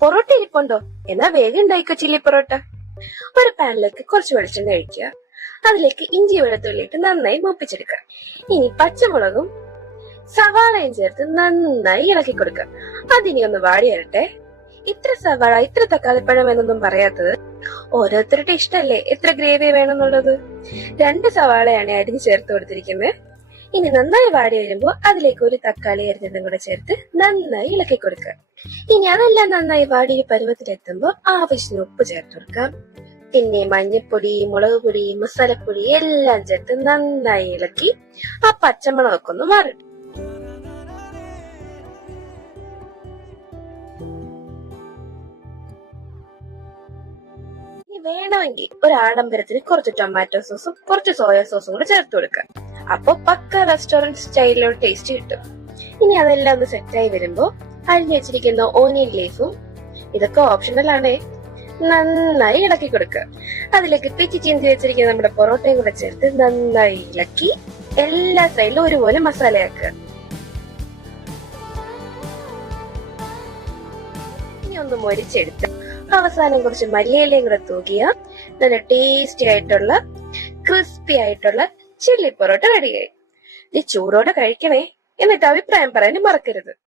പൊറോട്ട ഇരിപ്പുണ്ടോ? എന്നാ വേഗം ഉണ്ടായിക്കോ ചില്ലി പൊറോട്ട. ഒരു പാനിലേക്ക് കുറച്ച് വെളിച്ചെണ്ണ ഒഴിക്കുക. അതിലേക്ക് ഇഞ്ചി വെളുത്തുള്ളി ഇട്ട് നന്നായി മൂപ്പിച്ചെടുക്കുക. ഇനി പച്ചമുളകും സവാളയും ചേർത്ത് നന്നായി ഇളക്കി കൊടുക്കുക. അതിനി ഒന്ന് വാടി വരട്ടെ. ഇത്ര സവാള ഇത്ര തക്കാളിപ്പഴം എന്നൊന്നും പറയാത്തത് ഓരോരുത്തരുടെ ഇഷ്ടല്ലേ എത്ര ഗ്രേവി വേണമെന്നുള്ളത്. 2 സവാളയാണ് അരിഞ്ഞ് ചേർത്ത് കൊടുത്തിരിക്കുന്നത്. ഇനി നന്നായി വാടി വരുമ്പോൾ അതിലേക്ക് ഒരു തക്കാളി അരിഞ്ഞതും കൂടെ ചേർത്ത് നന്നായി ഇളക്കി കൊടുക്കുക. ഇനി അതെല്ലാം നന്നായി വാടി പരുവത്തിലെത്തുമ്പോൾ ആവശ്യത്തിന് ഉപ്പ് ചേർത്ത് കൊടുക്കാം. പിന്നെ മഞ്ഞൾപ്പൊടി, മുളക് പൊടി, മസാലപ്പൊടി എല്ലാം ചേർത്ത് നന്നായി ഇളക്കി ആ പച്ചമുളകൊക്കെ ഒന്ന് മാറും. വേണമെങ്കിൽ ഒരു ആഡംബരത്തിന് കുറച്ച് ടൊമാറ്റോ സോസും കുറച്ച് സോയ സോസും കൂടെ ചേർത്ത് കൊടുക്കാം. അപ്പൊ പക്ക റെസ്റ്റോറന്റ് സ്റ്റൈലിലുള്ള ടേസ്റ്റ് കിട്ടും. ഇനി അതെല്ലാം ഒന്ന് സെറ്റായി വരുമ്പോ അരിഞ്ഞു വെച്ചിരിക്കുന്ന ഓനിയൻ ലീഫും, ഇതൊക്കെ ഓപ്ഷണൽ ആണേ, നന്നായി ഇളക്കി കൊടുക്കുക. അതിലേക്ക് പിച്ചി ചീന്തി വെച്ചിരിക്കുന്ന നമ്മുടെ പൊറോട്ടയും കൂടെ ചേർത്ത് നന്നായി ഇളക്കി എല്ലാ സൈഡിലും ഒരുപോലെ മസാലയാക്കുക. ഇനി ഒന്ന് മൊരിച്ചെടുത്ത് അവസാനം കുറച്ച് മല്ലിയിലയും കൂടെ തൂകിയ നല്ല ടേസ്റ്റി ആയിട്ടുള്ള ക്രിസ്പി ആയിട്ടുള്ള ചില്ലി പൊറോട്ട റെഡിയായി. ഇത് ചൂടോടെ കഴിക്കണേ. എന്നിട്ട് അഭിപ്രായം പറയാനും മറക്കരുത്.